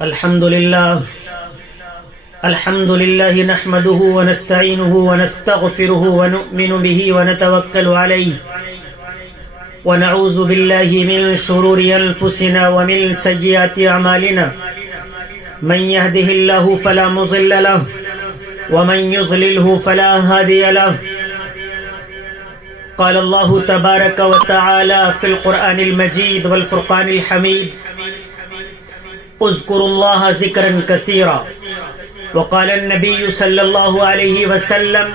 الحمد لله نحمده ونستعينه ونستغفره ونؤمن به ونتوكل عليه ونعوذ بالله من شرور أنفسنا ومن سيئات أعمالنا من يهده الله فلا مضل له ومن يضلله فلا هادي له. قال الله تبارك وتعالى في القرآن المجيد والفرقان الحميد: اذكروا الله ذكرا كثيرا. وقال النبي صلى الله عليه وسلم: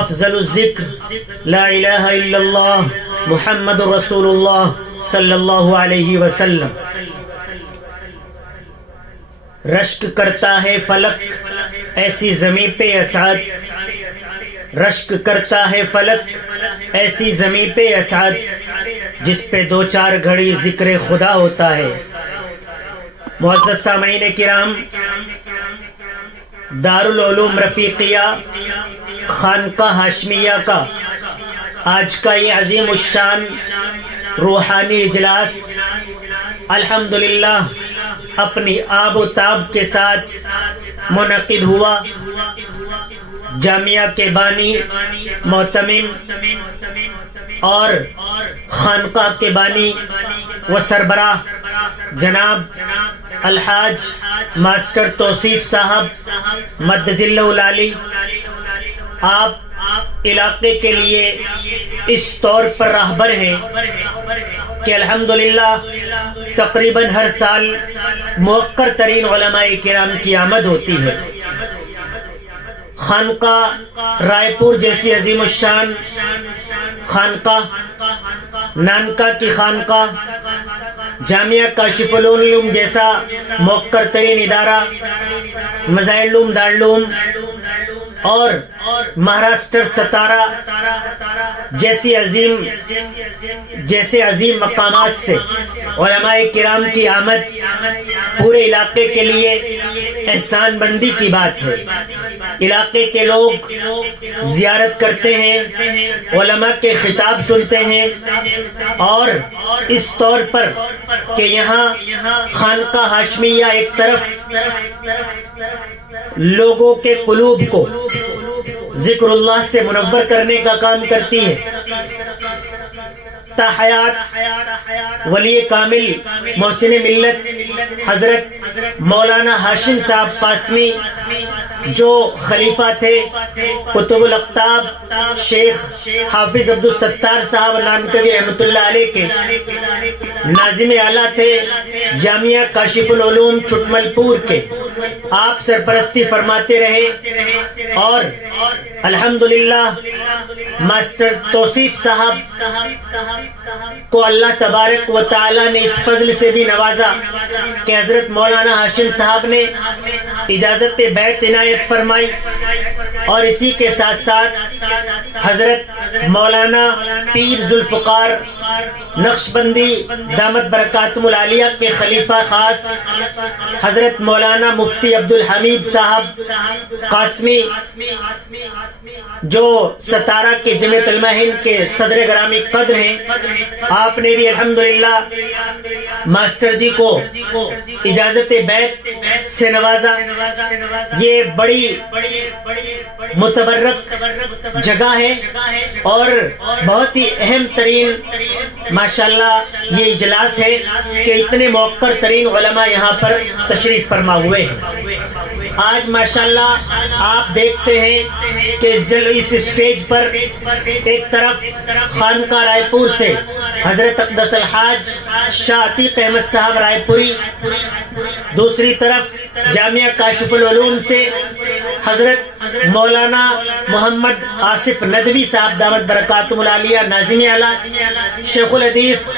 افضل الذکر لا الہ الا اللہ محمد رسول اللہ صلی اللہ علیہ وسلم. رشک کرتا ہے فلک ایسی زمین پہ اسعد، رشک کرتا ہے فلک ایسی زمین پہ اسعد، جس پہ دو چار گھڑی ذکر خدا ہوتا ہے. معزز سامعین کرام، دارالعلوم رفیقیہ خانقاہ ہاشمیہ کا آج کا یہ عظیم الشان روحانی اجلاس الحمدللہ اپنی آب و تاب کے ساتھ منعقد ہوا. جامعہ کے بانی، محتمم اور خانقاہ کے بانی و سربراہ جناب الحاج ماسٹر توصیف صاحب مدظ اللہ العالی، آپ علاقے کے لیے اس طور پر راہبر ہیں کہ الحمدللہ تقریباً ہر سال موقر ترین علماء کرام کی آمد ہوتی ہے. خانقاہ رائے پور جیسی عظیم الشان خانقاہ، نانکا کی خانقاہ، جامعہ کاشف العلوم جیسا موقر ترین ادارہ، مظاہر العلوم دارالعلوم اور مہاراشٹر ستارہ جیسے عظیم مقامات سے علماء کرام کی آمد پورے علاقے کے لیے احسان بندی کی بات ہے. علاقے کے لوگ زیارت کرتے ہیں، علماء کے خطاب سنتے ہیں، اور اس طور پر کہ یہاں خانقاہ ہاشمیہ ایک طرف لوگوں کے قلوب کو ذکر اللہ سے منور کرنے کا کام کرتی ہے. تا حیات ولی کامل محسن ملت حضرت مولانا ہاشم صاحب قاسمی جو خلیفہ تھے، قطب الاقطاب شیخ حافظ عبدالستار صاحب نانکوی رحمۃ اللہ علیہ کے ناظم اعلیٰ تھے جامعہ کاشف العلوم چھٹمل پور کے. آپ سرپرستی فرماتے رہے اور الحمدللہ ماسٹر توصیف صاحب کو اللہ تبارک و تعالی نے اس فضل سے بھی نوازا کہ حضرت مولانا ہاشم صاحب نے اجازت بیعت عنایت فرمائی، اور اسی کے ساتھ ساتھ حضرت مولانا پیر ذوالفقار نقشبندی دامت برکاتہم العالیہ کے خلیفہ خاص حضرت مولانا مفتی عبدالحمید صاحب قاسمی جو ستارہ کے جمعیت علماء ہند کے صدر گرامی قدر ہیں، آپ نے بھی الحمدللہ ماسٹر جی کو اجازت بیعت سے نوازا. یہ بڑی متبرک جگہ ہے اور بہت ہی اہم ترین ماشاءاللہ یہ اجلاس ہے کہ اتنے موقر ترین علماء یہاں پر تشریف فرما ہوئے ہیں. آج ماشاءاللہ آپ دیکھتے ہیں کہ اس اسٹیج پر ایک طرف خانقاہ رائے پور سے حضرت اقدس الحاج شاہ عتیق احمد صاحب رائے پوری، دوسری طرف جامعہ کاشف العلوم سے حضرت مولانا محمد آصف ندوی صاحب دامت برکاتہم العالیہ ناظم اعلیٰ، شیخ الحدیث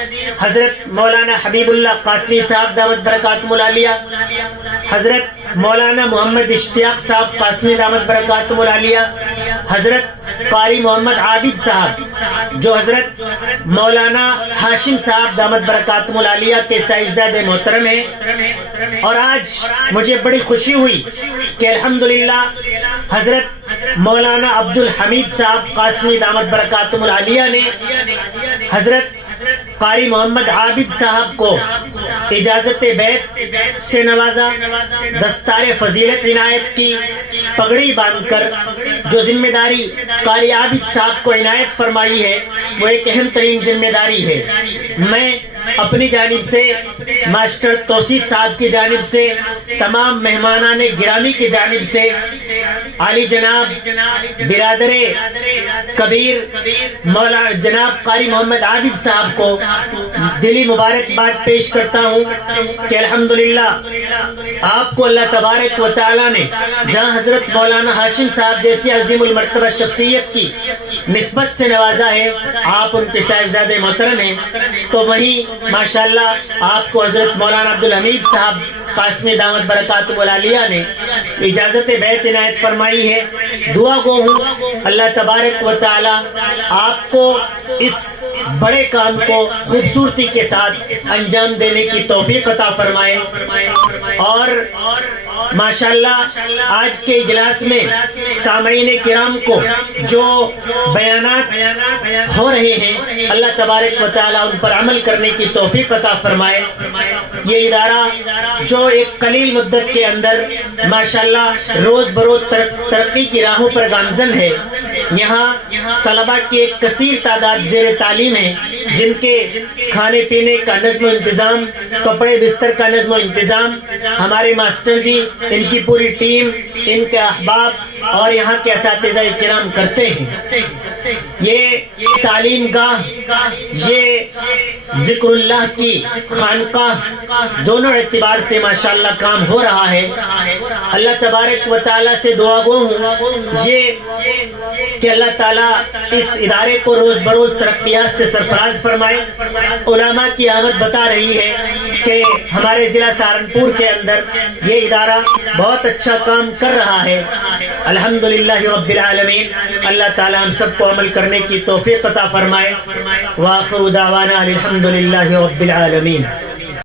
حضرت مولانا حبیب اللہ قاسمی صاحب دامت برکاتہم العالیہ، حضرت مولانا محمد اشتیاق صاحب قاسمی دامت برکاتہم العالیہ، حضرت قاری محمد عابد صاحب جو حضرت مولانا ہاشم صاحب دامت برکاتہم العالیہ کے صاحبزادے محترم ہیں. اور آج مجھے بڑی خوشی ہوئی کہ الحمدللہ حضرت مولانا عبدالحمید صاحب قاسمی دامت برکاتہم العالیہ نے حضرت قاری محمد عابد صاحب کو اجازت بیت سے نوازا، دستار فضیلت عنایت کی، پگڑی باندھ کر جو ذمہ داری قاری عابد صاحب کو عنایت فرمائی ہے وہ ایک اہم ترین ذمہ داری ہے۔ میں اپنی جانب سے، ماسٹر توصیف صاحب کی جانب سے، تمام مہمانان گرامی کی جانب سے عالی جناب برادر کبیر مولانا جناب قاری محمد عابد صاحب کو دلی مبارکباد پیش کرتا ہوں کہ الحمدللہ آپ کو اللہ تبارک و تعالی نے جہاں حضرت مولانا ہاشم صاحب جیسی عظیم المرتبہ شخصیت کی نسبت سے نوازا ہے، آپ ان کے صاحبزادے محترم ہیں، تو وہیں ماشاءاللہ آپ کو حضرت مولانا عبدالحمید صاحب قاسمی دامت برکاتہ العالیہ نے اجازت بیت عنایت فرمائی ہے۔ دعا گو ہوں اللہ تبارک و تعالی آپ کو اس بڑے کام کو خوبصورتی کے ساتھ انجام دینے کی توفیق عطا فرمائے، اور ماشاءاللہ آج کے اجلاس میں سامعین کرام کو جو بیانات ہو رہے ہیں اللہ تبارک و تعالی ان پر عمل کرنے کی توفیق عطا فرمائے۔ یہ ادارہ جو ایک قلیل مدت کے اندر ماشاءاللہ روز بروز ترقی کی راہوں پر گامزن ہے، یہاں طلباء کی ایک کثیر تعداد زیر تعلیم ہے جن کے کھانے پینے کا نظم و انتظام، کپڑے بستر کا نظم و انتظام ہمارے ماسٹر جی، ان کی پوری ٹیم، ان کے احباب اور یہاں کے اساتذہ کرام کرتے ہیں۔ یہ تعلیم گاہ، یہ ذکر اللہ کی خانقاہ، دونوں اعتبار سے ماشاءاللہ کام ہو رہا ہے۔ اللہ تبارک و تعالیٰ سے دعا گو ہوں یہ کہ اللہ تعالیٰ اس ادارے کو روز بروز ترقیات سے سرفراز فرمائے۔ علماء کی آمد بتا رہی ہے کہ ہمارے ضلع سہارنپور کے اندر یہ ادارہ بہت اچھا کام کر رہا ہے۔ الحمدللہ رب العالمین، اللہ تعالیٰ ہم سب کو عمل کرنے کی توفیق عطا فرمائے۔ وآخر دعوانا الحمدللہ رب العالمین۔